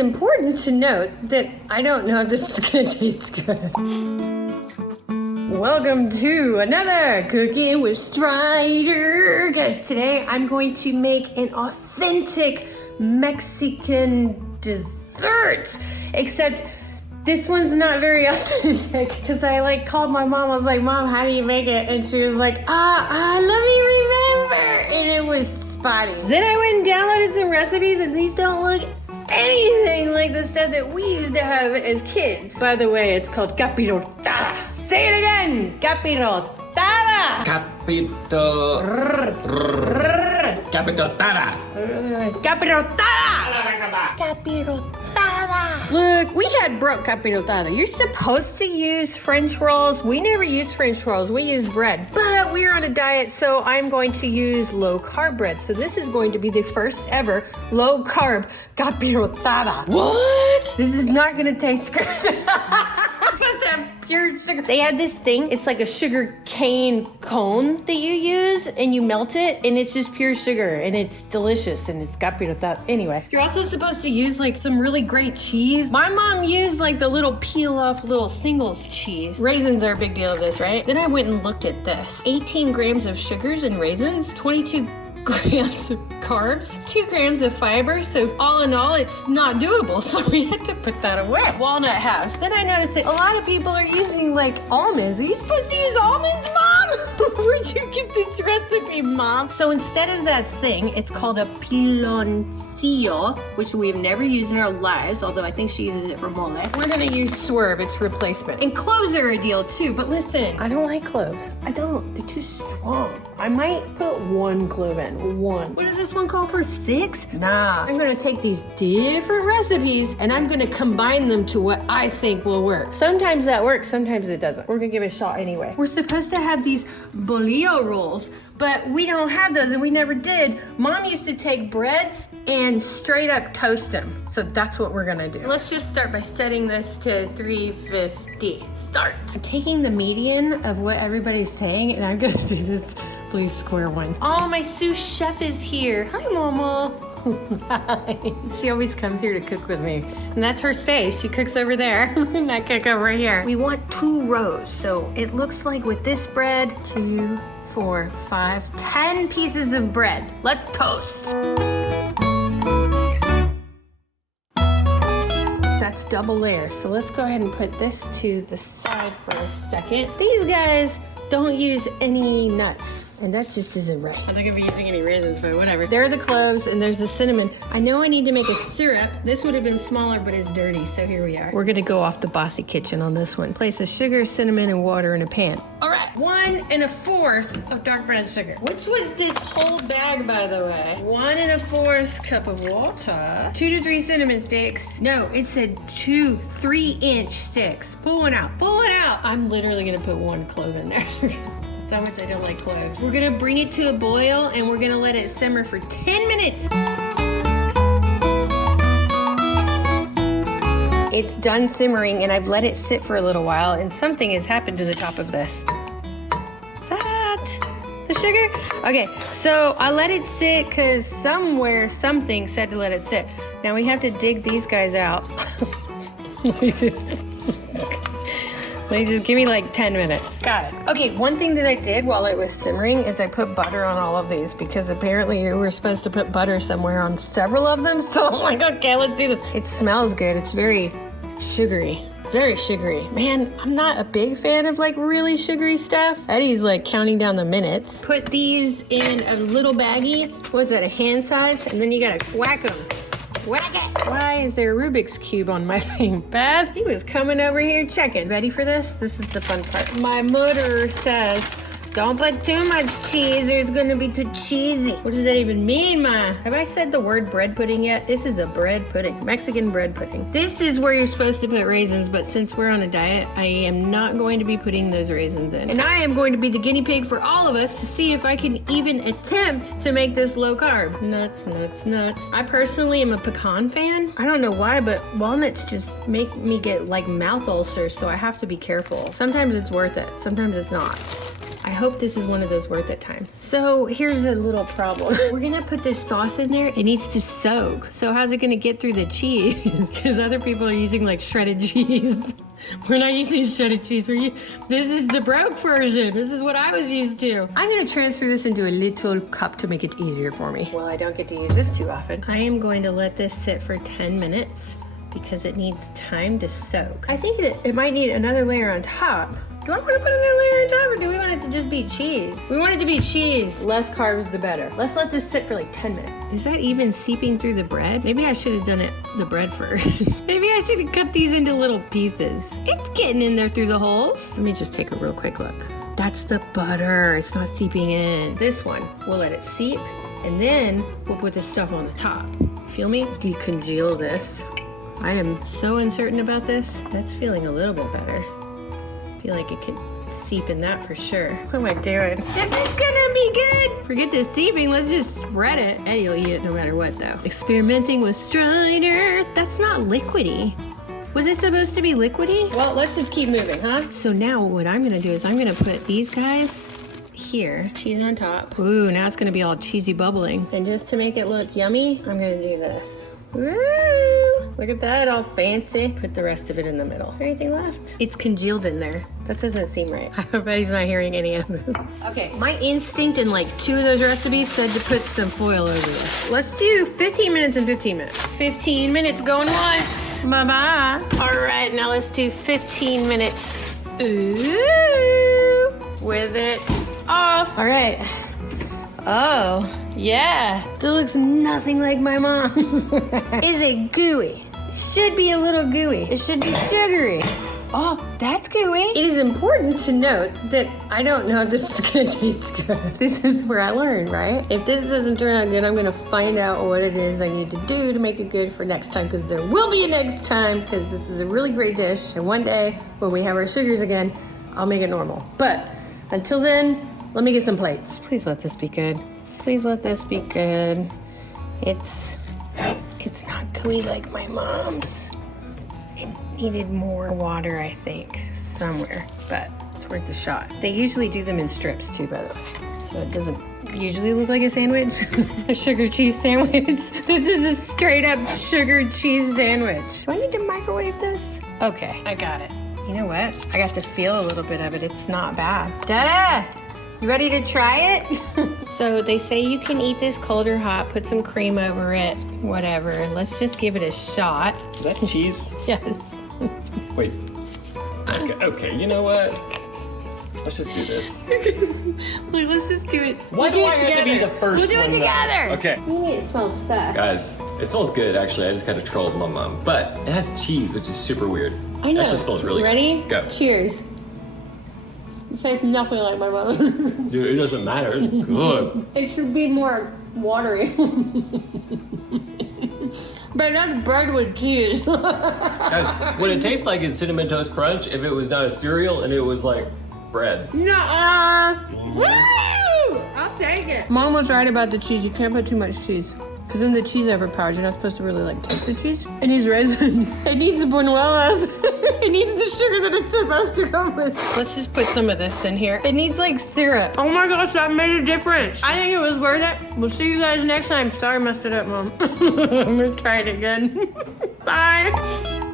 important to note that I don't know if this is gonna taste good. Welcome to another Cooking with Stridor. Guys, today I'm going to make an authentic Mexican dessert. Except this one's not very authentic because I called my mom. I was like, Mom, how do you make it? And she was like, let me remember. And it was spotty. Then I went and downloaded some recipes and these don't look anything like the stuff that we used to have as kids. By the way, it's called Capirotada. Say it again. Capirotada. Capirotada. Capirotada. Look, we had broke capirotada. You're supposed to use French rolls. We never used French rolls. We used bread. But we're on a diet, so I'm going to use low carb bread. So this is going to be the first ever low carb capirotada. What? This is not going to taste good. We're supposed to have pure sugar. They had this thing. It's like a sugar cane cone that you use and you melt it and it's just pure sugar and it's delicious and it's capirotada. Anyway, you're also supposed to use some really great cheese. My mom used the little peel off little singles cheese. Raisins are a big deal of this, right? Then I went and looked at this. 18 grams of sugars and raisins, 22 grams of carbs, 2 grams of fiber. So all in all, it's not doable. So we had to put that away. Walnut house. Then I noticed that a lot of people are using almonds. Are you supposed to use almonds, Mom? Where'd you get this recipe, Mom? So instead of that thing, it's called a piloncillo, which we've never used in our lives, although I think she uses it for mole. We're gonna use swerve, its replacement. And cloves are a deal too, but listen, I don't like cloves. I don't, they're too strong. I might put 1 clove in. 1. What does this one call for? 6? Nah. I'm gonna take these different recipes and I'm gonna combine them to what I think will work. Sometimes that works, sometimes it doesn't. We're gonna give it a shot anyway. We're supposed to have these bolillo rolls, but we don't have those and we never did. Mom used to take bread and straight up toast them. So that's what we're gonna do. Let's just start by setting this to 350. Start. I'm taking the median of what everybody's saying and I'm gonna do this blue square one. Oh, my sous chef is here. Hi, Mama. Hi. She always comes here to cook with me. And that's her space. She cooks over there and I cook over here. We want 2 rows. So it looks like with this bread, 2, 4, 5, 10 pieces of bread. Let's toast. That's double layer. So let's go ahead and put this to the side for a second. These guys don't use any nuts, and that just isn't right. I'm not gonna be using any raisins, but whatever. There are the cloves, and there's the cinnamon. I know I need to make a syrup. This would have been smaller, but it's dirty, so here we are. We're gonna go off the bossy kitchen on this one. Place the sugar, cinnamon, and water in a pan. All right, 1 1/4 of dark brown sugar. Which was this whole bag, by the way. 1 1/4 cup of water. 2 to 3 cinnamon sticks. No, it said 2 3-inch sticks. Pull one out, pull it out. I'm literally gonna put 1 clove in there. That's how much I don't like cloves. We're gonna bring it to a boil and we're gonna let it simmer for 10 minutes. It's done simmering and I've let it sit for a little while and something has happened to the top of this. Is that the sugar? Okay, so I let it sit because something said to let it sit. Now we have to dig these guys out. Just give me 10 minutes. Got it. Okay, one thing that I did while it was simmering is I put butter on all of these because apparently you were supposed to put butter somewhere on several of them. So I'm like, okay, let's do this. It smells good. It's very sugary. Very sugary. Man, I'm not a big fan of really sugary stuff. Eddie's counting down the minutes. Put these in a little baggie. What's that, a hand size? And then you gotta whack them. Whack it! Why is there a Rubik's Cube on my thing? Bad? He was coming over here checking. Ready for this? This is the fun part. My mother says, don't put too much cheese or it's gonna be too cheesy. What does that even mean, Ma? Have I said the word bread pudding yet? This is a bread pudding, Mexican bread pudding. This is where you're supposed to put raisins, but since we're on a diet, I am not going to be putting those raisins in. And I am going to be the guinea pig for all of us to see if I can even attempt to make this low carb. Nuts, nuts, nuts. I personally am a pecan fan. I don't know why, but walnuts just make me get mouth ulcers, so I have to be careful. Sometimes it's worth it, sometimes it's not. I I hope this is one of those worth it times. So here's a little problem. We're gonna put this sauce in there. It needs to soak. So how's it gonna get through the cheese? Because other people are using like shredded cheese. We're not using shredded cheese. This is the broke version. This is what I was used to. I'm gonna transfer this into a little cup to make it easier for me. Well, I don't get to use this too often. I am going to let this sit for 10 minutes because it needs time to soak. I think that it might need another layer on top. Do I want to put another layer on top, or do we want it to just be cheese? We want it to be cheese. Less carbs, the better. Let's let this sit for like 10 minutes. Is that even seeping through the bread? Maybe I should have done the bread first. Maybe I should have cut these into little pieces. It's getting in there through the holes. Let me just take a real quick look. That's the butter. It's not seeping in. This one, we'll let it seep, and then we'll put this stuff on the top. Feel me? Decongeal this. I am so uncertain about this. That's feeling a little bit better. I feel like it could seep in that for sure. What am I doing? If it's gonna be good, forget this seeping, let's just spread it. Eddie will eat it no matter what though. Experimenting with Stridor. That's not liquidy. Was it supposed to be liquidy? Well, let's just keep moving, huh? So now what I'm gonna do is I'm gonna put these guys here, cheese on top. Ooh, now it's gonna be all cheesy bubbling. And just to make it look yummy, I'm gonna do this. Woo! Look at that, all fancy. Put the rest of it in the middle. Is there anything left? It's congealed in there. That doesn't seem right. I bet he's not hearing any of this. Okay, my instinct in like 2 of those recipes said to put some foil over this. Let's do 15 minutes and 15 minutes. 15 minutes going once. Bye-bye. All right, now let's do 15 minutes. Ooh, with it off. All right. Oh, yeah. That looks nothing like my mom's. Is it gooey? Should be a little gooey. It should be sugary. Oh, that's gooey. It is important to note that I don't know if this is gonna taste good. This is where I learned, right? If this doesn't turn out good, I'm gonna find out what it is I need to do to make it good for next time, because there will be a next time, because this is a really great dish. And one day, when we have our sugars again, I'll make it normal. But until then, let me get some plates. Please let this be good. Please let this be good. It's not gooey like my mom's. It needed more water, I think, somewhere, but it's worth a shot. They usually do them in strips too, by the way. So it doesn't usually look like a sandwich. A sugar cheese sandwich. This is a straight up sugar cheese sandwich. Do I need to microwave this? Okay, I got it. You know what? I got to feel a little bit of it. It's not bad. Dada! You ready to try it? So they say you can eat this cold or hot, put some cream over it, whatever. Let's just give it a shot. Is that cheese? Yes. Wait. Okay, you know what? Let's just do this. Like, let's just do it. Why do I have to be the first We'll do one? it together. Okay. It smells sus. Guys, it smells good actually. I just kind of trolled my mom. But it has cheese, which is super weird. I know. That just smells really Ready? good. Go. Cheers. It tastes nothing like my mother. Dude, it doesn't matter. It's good. It should be more watery. But not bread with cheese. Guys, what it tastes like is Cinnamon Toast Crunch if it was not a cereal and it was like bread. Nuh-uh. Woo! I'll take it. Mom was right about the cheese. You can't put too much cheese, because then the cheese overpowers. You're not supposed to really like taste the cheese. It needs raisins. It needs buñuelos. It needs the sugar that it's supposed to come with. Let's just put some of this in here. It needs like syrup. Oh my gosh, that made a difference. I think it was worth it. We'll see you guys next time. Sorry I messed it up, Mom. I'm gonna try it again. Bye.